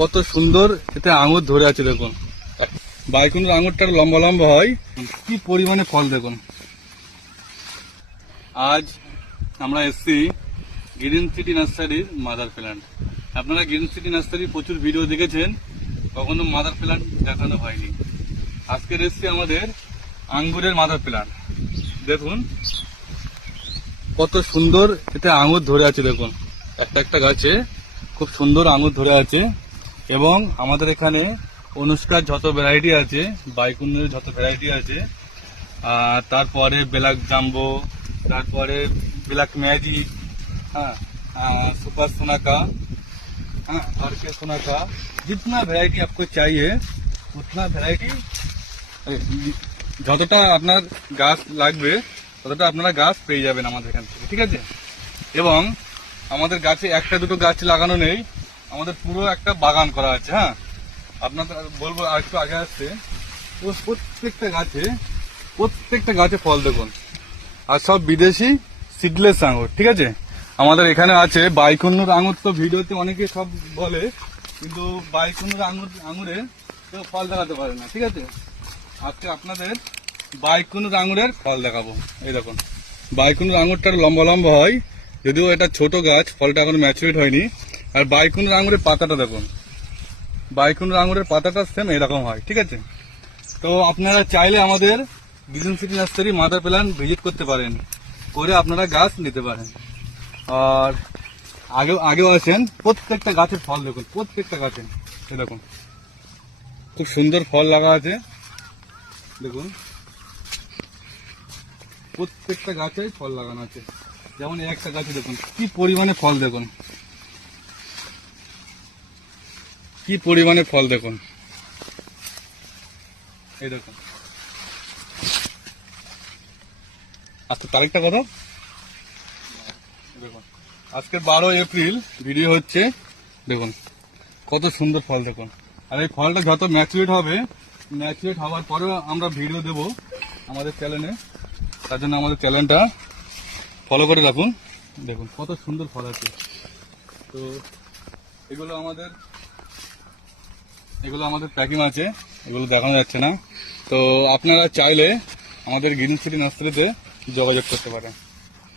কত সুন্দর এতে আঙুর ধরে আছে দেখুন। বাইকুনুর আঙুরটা লম্বা লম্বা হয়, কি পরিমাণে ফল দেখুন। আজ আমরা এসছি গ্রিন সিটি নার্সারির মাদার প্ল্যান্ট। আপনারা গ্রিন সিটি নার্সারির প্রচুর ভিডিও দেখেছেন, কখনো মাদার প্ল্যান্ট দেখানো হয়নি। আজকের এসছি আমাদের আঙ্গুরের মাদার প্ল্যান্ট। দেখুন কত সুন্দর এতে আঙুর ধরে আছে দেখুন। একটা একটা গাছে খুব সুন্দর আঙুর ধরে আছে। এবং আমাদের এখানে অনুষ্কার যত ভ্যারাইটি আছে, বাইকুনের যত ভ্যারাইটি আছে, তারপরে ব্ল্যাক জাম্বো, তারপরে ব্ল্যাক ম্যাজিক, सुपर सोनाका, और के सोनाका, जितना ভ্যারাইটি आपको चाहिए उतना ভ্যারাইটি যতটা আপনার গাছ লাগবে ততটা আপনারা গাছ পেয়ে যাবেন আমাদের এখান থেকে, ঠিক আছে। এবং আমাদের গাছে একটা দুটো গাছ লাগানো নেই, আমাদের পুরো একটা বাগান করা আছে। আপনাদের বলবো আর একটু আগে আসছে, প্রত্যেকটা গাছে ফল দেখুন, আর সব বিদেশি সিডলেস আঙুর, ঠিক আছে। আমাদের এখানে আছে বাইকুনুর আঙুর, তো ভিডিওতে অনেকে সব বলে, কিন্তু বাইকুনুর আঙুরে কেউ ফল দেখাতে পারে না, ঠিক আছে। আজকে আপনাদের বাইকুনুর আঙুরের ফল দেখাবো। এই দেখুন, বাইকুনুর আঙুরটা লম্বা লম্বা হয়, যদিও এটা ছোট গাছ, ফলটা এখন ম্যাচুরেট হয়নি। আর বাইকুনুর আঙুরের পাতাটা দেখুন, বাইকুনুর আঙুরের পাতাটা সেম এরকম হয়, ঠিক আছে। তো আপনারা চাইলে আমাদের green city nursery mother plant visit করতে পারেন, করে আপনারা গাছ নিতে পারেন। আর আগেও আছেন, প্রত্যেকটা গাছের ফল দেখুন, প্রত্যেকটা গাছে দেখুন খুব সুন্দর ফল লাগা আছে দেখুন। প্রত্যেকটা গাছে ফল লাগানো আছে, যেমন একটা গাছে দেখুন কি পরিমাণে ফল দেখুন, কি পরিমাণে ফল দেখুন। এই দেখুন, আজকে তারিখটা কত দেখুন, আজকে 12 এপ্রিল ভিডিও হচ্ছে। দেখুন কত সুন্দর ফল দেখুন। আর এই ফলটা যত ম্যাচুরেট হবে, ম্যাচুরেট হওয়ার পরেও আমরা ভিডিও দেব আমাদের চ্যানেলে, তার জন্য আমাদের চ্যানেলটা ফলো করে রাখুন। দেখুন কত সুন্দর ফল আছে। তো এগুলো আমাদের প্যাকিং আছে, এগুলো দেখানো যাচ্ছে না। তো আপনারা চাইলে আমাদের গ্রিন সিটি নার্সারিতে যোগাযোগ করতে পারেন।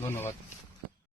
ধন্যবাদ।